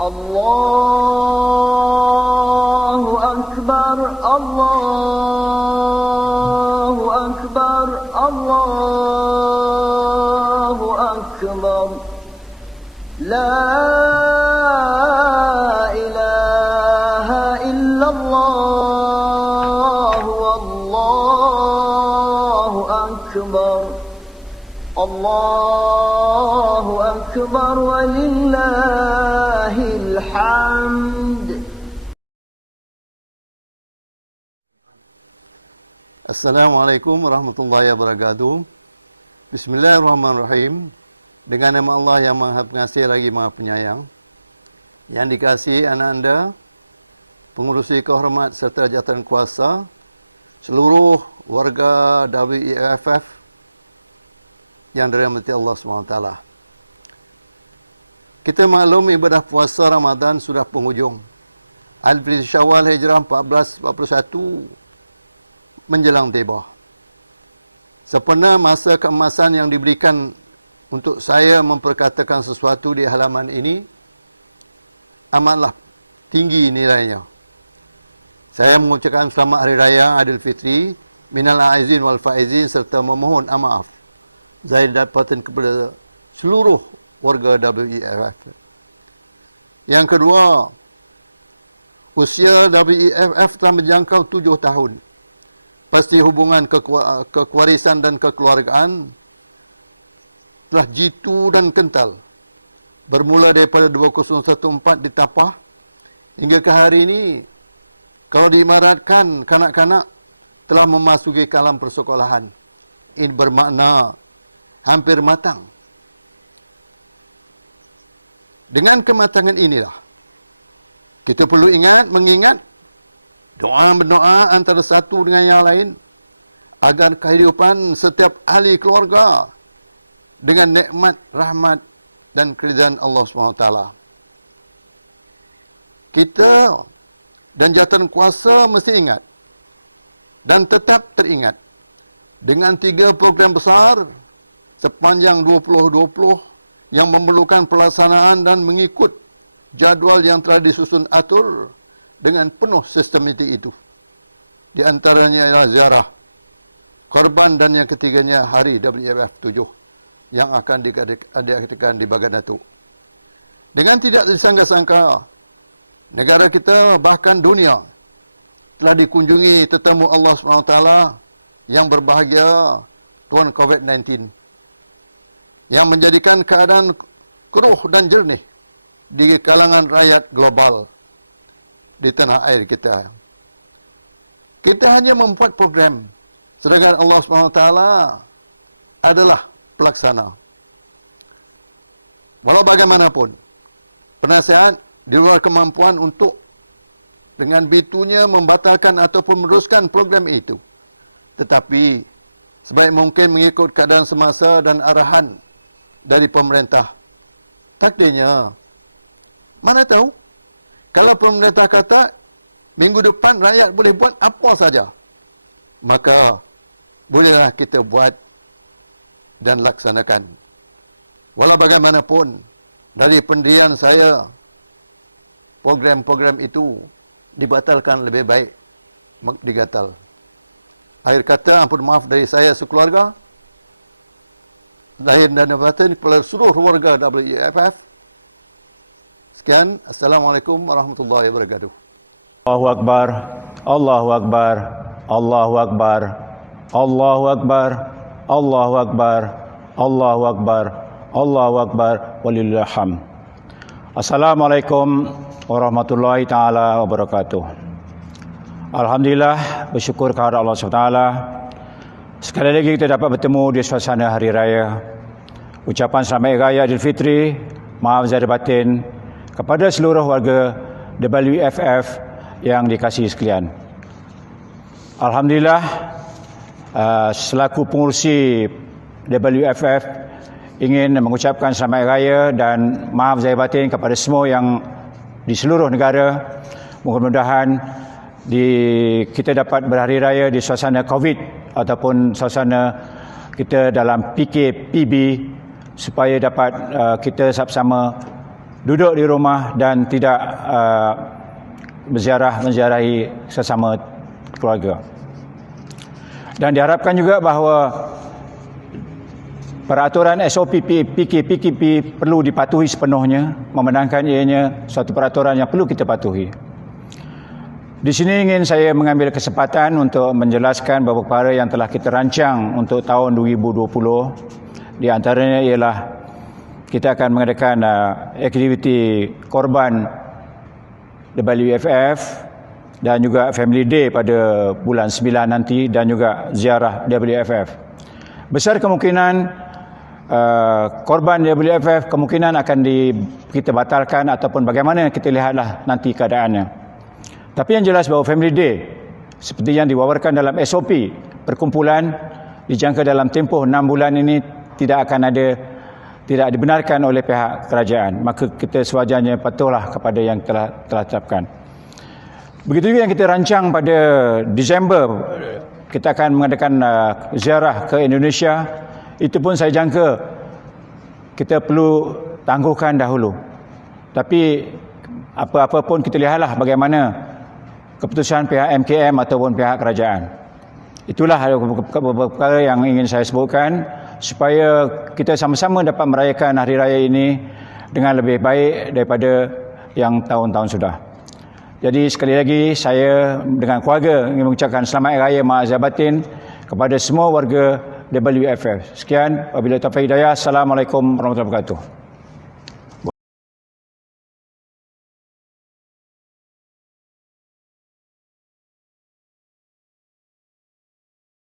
الله أكبر الله أكبر الله أكبر لا إله إلا الله والله أكبر الله أكبر ولله الحمد. Assalamualaikum warahmatullahi wabarakatuh. Bismillahirrahmanirrahim. Dengan nama Allah yang Maha Pengasih lagi Maha Penyayang, yang dikasihi anak anda, pengurusi kehormat serta jawatan kuasa, seluruh warga WEFF yang dirahmati Allah SWT. Kita maklum ibadah puasa Ramadan sudah penghujung. Al-Fitri Syawal Hijrah 1441 menjelang tiba. Sempena masa keemasan yang diberikan untuk saya memperkatakan sesuatu di halaman ini, amatlah tinggi nilainya. Saya mengucapkan selamat Hari Raya Aidilfitri, minal aizin wal faizin, serta memohon maaf zahir dan batin kepada seluruh warga WEFF. Yang kedua, usia WEFF telah menjangkau 7 tahun. Pasti hubungan kewarisan dan kekeluargaan telah jitu dan kental. Bermula daripada 2014 di Tapah hingga ke hari ini, kalau diibaratkan kanak-kanak telah memasuki kalam persekolahan. Ini bermakna hampir matang. Dengan kematangan inilah, kita perlu mengingat doa-berdoa antara satu dengan yang lain agar kehidupan setiap ahli keluarga dengan nikmat, rahmat dan keridhaan Allah SWT. Kita dan jawatan kuasa mesti ingat dan tetap teringat dengan 3 program besar sepanjang 2020 yang memerlukan pelaksanaan dan mengikut jadual yang telah disusun atur dengan penuh sistematik itu. Di antaranya ialah ziarah korban dan yang ketiganya hari WEFF 7 yang akan diadakan di Bagan Datuk. Dengan tidak disangka-sangka, negara kita bahkan dunia telah dikunjungi tetamu Allah SWT yang berbahagia, Tuan COVID-19, yang menjadikan keadaan keruh dan jernih di kalangan rakyat global di tanah air kita. Kita hanya membuat program, sedangkan Allah SWT adalah pelaksana. Walau bagaimanapun, penasihat di luar kemampuan untuk dengan bitunya membatalkan ataupun meneruskan program itu. Tetapi, sebaik mungkin mengikut keadaan semasa dan arahan dari pemerintah. Takdirnya, mana tahu, kalau pemerintah kata, minggu depan rakyat boleh buat apa saja, maka bolehlah kita buat dan laksanakan. Walau bagaimanapun, dari pendirian saya, program-program itu dibatalkan lebih baik digatal. Akhir kata, ampun maaf dari saya sekeluarga, lahir dan batin kepada seluruh warga WEFF. Sekian, Assalamualaikum warahmatullahi wabarakatuh. Allahu Akbar, Allahu Akbar, Allahu Akbar, Allahu Akbar, Allahu Akbar, Allahu Akbar, Allahu Akbar, walillahil hamd. Assalamualaikum warahmatullahi taala wabarakatuh. Alhamdulillah, bersyukur kepada Allah SWT. Sekali lagi kita dapat bertemu di suasana Hari Raya. Ucapan selamat Hari Raya Aidilfitri, maaf zahir batin kepada seluruh warga WEFF yang dikasihi sekalian. Alhamdulillah, selaku pengurusi WEFF ingin mengucapkan selamat Hari Raya dan maaf zahir batin kepada semua yang di seluruh negara. Mudah-mudahan kita dapat berhari raya di suasana COVID ataupun suasana kita dalam PKPB supaya dapat kita sama-sama duduk di rumah dan tidak menziarahi sesama keluarga. Dan diharapkan juga bahawa peraturan SOP PKP perlu dipatuhi sepenuhnya, memandangkan ianya suatu peraturan yang perlu kita patuhi. Di sini ingin saya mengambil kesempatan untuk menjelaskan beberapa perkara yang telah kita rancang untuk tahun 2020. Di antaranya ialah kita akan mengadakan aktiviti korban WFF dan juga Family Day pada bulan 9 nanti dan juga ziarah WFF. Besar kemungkinan korban WFF kemungkinan akan kita batalkan ataupun bagaimana kita lihatlah nanti keadaannya. Tapi yang jelas bahawa Family Day seperti yang diwawarkan dalam SOP perkumpulan dijangka dalam tempoh 6 bulan ini tidak dibenarkan oleh pihak kerajaan. Maka kita sewajarnya patuhlah kepada yang telah tetapkan. Begitu juga yang kita rancang pada Disember, kita akan mengadakan ziarah ke Indonesia. Itu pun saya jangka kita perlu tangguhkan dahulu. Tapi apa-apa pun kita lihatlah bagaimana keputusan pihak MKM ataupun pihak kerajaan. Itulah perkara yang ingin saya sebutkan supaya kita sama-sama dapat merayakan hari raya ini dengan lebih baik daripada yang tahun-tahun sudah. Jadi sekali lagi saya dengan keluarga ingin mengucapkan selamat hari raya ma'azah batin kepada semua warga WFF. Sekian, wabillahi taufiq hidayah. Assalamualaikum warahmatullahi wabarakatuh.